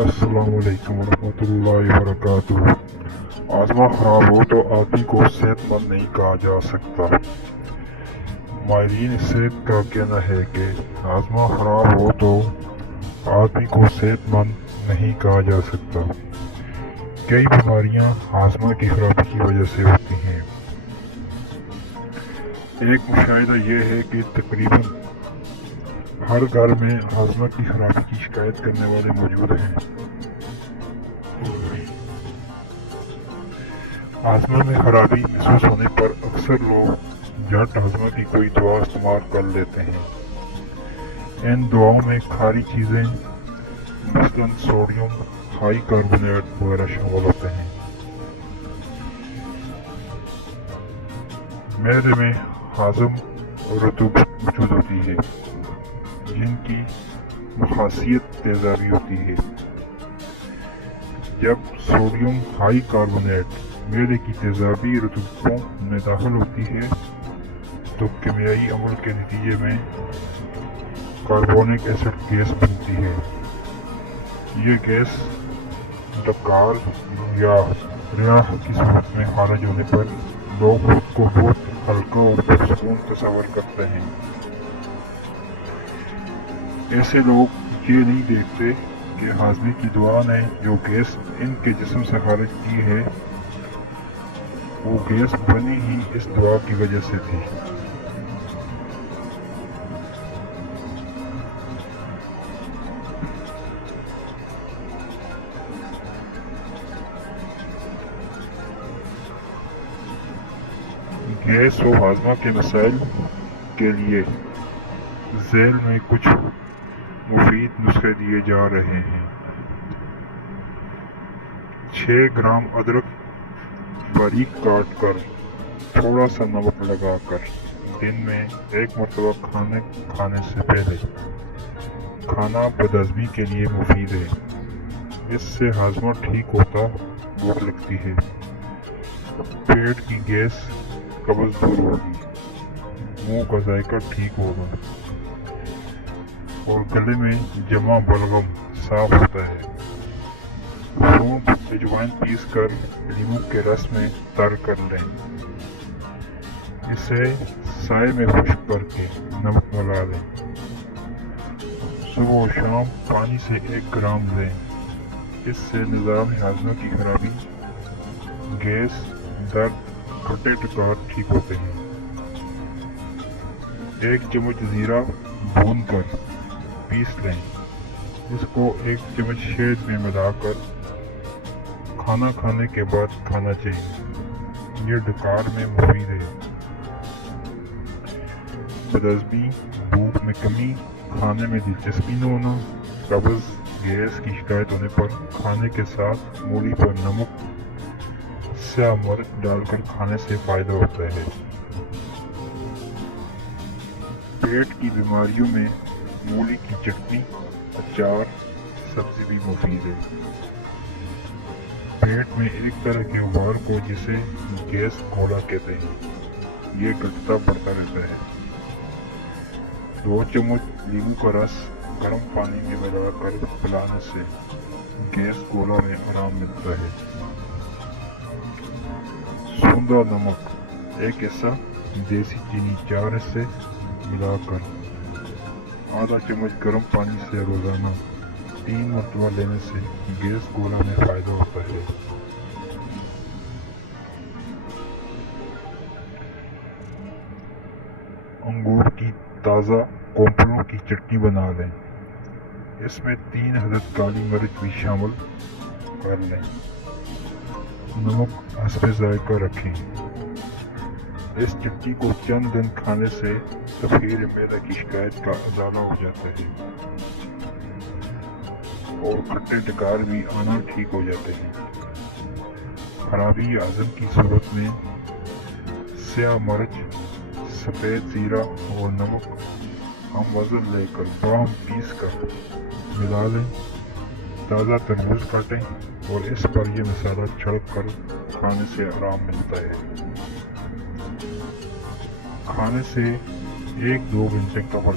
السلام علیکم ورحمۃ اللہ وبرکاتہ۔ ہاضمہ خراب ہو تو آدمی کو صحت مند نہیں کہا جا سکتا۔ ماہرین صحت کا کہنا ہے کہ ہاضمہ خراب ہو تو آدمی کو صحت مند نہیں کہا جا سکتا۔ کئی بیماریاں ہاضمہ کی خرابی کی وجہ سے ہوتی ہیں۔ ایک مشاہدہ یہ ہے کہ تقریباً ہر گھر میں ہاضمہ کی خرابی کی شکایت کرنے والے موجود ہیں۔ ہاضمہ میں خرابی محسوس ہونے پر اکثر لوگ جھٹ ہاضمہ کی کوئی دوا استعمال کر لیتے ہیں۔ ان دواؤں میں کھاری چیزیں مثلاً سوڈیم ہائی کاربونیٹ وغیرہ شامل ہوتے ہیں۔ معدے میں ہاضم رطوبت موجود ہوتی ہے جن کی خاصیت تیزابی ہوتی ہے۔ جب سوڈیم ہائی کاربونیٹ معدے کی تیزابی رطوبتوں میں داخل ہوتی ہے تو کیمیائی عمل کے نتیجے میں کاربونک ایسڈ گیس بنتی ہے۔ یہ گیس ڈکار یا ریاح کی صورت میں خارج ہونے پر لوگ خود کو بہت ہلکا اور پرسکون تصور کرتے ہیں۔ ایسے لوگ یہ نہیں دیکھتے کہ ہاضمے کی دوا نے جو گیس ان کے جسم سے خارج کی ہے وہ گیس بنی ہی اس دوا کی وجہ سے تھی۔ گیس و ہاضمہ کے مسائل کے لیے ذیل میں کچھ مفید نسخے دیے جا رہے ہیں۔ 6 گرام ادرک باریک کاٹ کر تھوڑا سا نمک لگا کر دن میں 1 مرتبہ کھانے سے پہلے کھانا بدہضمی کے لیے مفید ہے۔ اس سے ہاضمہ ٹھیک ہوتا، بھوک لگتی ہے، پیٹ کی گیس قبض دور ہوگی، منہ کا ذائقہ ٹھیک ہوگا اور گلے میں جمع بلغم صاف ہوتا ہے۔ سونف اجوائن پیس کر لیموں کے رس میں تر کر لیں۔ اسے سائے میں خشک کر کے نمک ملا لیں۔ صبح و شام پانی سے 1 گرام لیں۔ اس سے نظام ہاضمہ کی خرابی، گیس، درد، کھٹے ڈکار ٹھیک ہوتے ہیں۔ 1 چمچ زیرہ بھون کر پیس لیں۔ اس کو 1 چمچ شہد میں ملا کر کھانا کھانے کے بعد کھانا چاہیے۔ یہ ڈکار میں مفید ہے۔ بدہضمی، بھوک میں کمی، کھانے میں دلچسپی نہ ہونا، قبض، گیس کی شکایت ہونے پر کھانے کے ساتھ مولی پر نمک، سیاہ مرچ ڈال کر کھانے سے فائدہ ہوتا ہے۔ پیٹ کی بیماریوں میں مولی کی چٹنی، اچار، سبزی بھی مفید ہے۔ پیٹ میں ایک طرح کے غبار کو جسے گیس گھولا کہتے ہیں، یہ گھٹتا بڑھتا رہتا ہے۔ 2 چمچ لیموں کا رس گرم پانی میں ملا کر پلانے سے گیس گولا میں آرام ملتا ہے۔ سوندا نمک 1 حصہ، دیسی چینی 4 حصے ملا کر آدھا چمچ گرم پانی سے روزانہ 3 مرتبہ لینے سے گیس گولا میں فائدہ ہوتا ہے۔ انگور کی تازہ کونپلوں کی چٹنی بنا لیں۔ اس میں 3 عدد کالی مرچ بھی شامل کر لیں۔ نمک حسب ذائقہ رکھیں۔ اس چٹنی کو چند دن کھانے سے تفخیر معدہ کی شکایت کا ازالہ ہو جاتا ہے اور کھٹے ڈکار بھی آنا ٹھیک ہو جاتے ہیں۔ خرابی ہضم کی صورت میں سیاہ مرچ، سفید زیرہ اور نمک ہم وزن لے کر باہم پیس کر ملا لیں۔ تازہ تربوز کاٹیں اور اس پر یہ مسالہ چھڑک کر کھانے سے آرام ملتا ہے۔ کھانے سے 1-2 گھنٹے قبل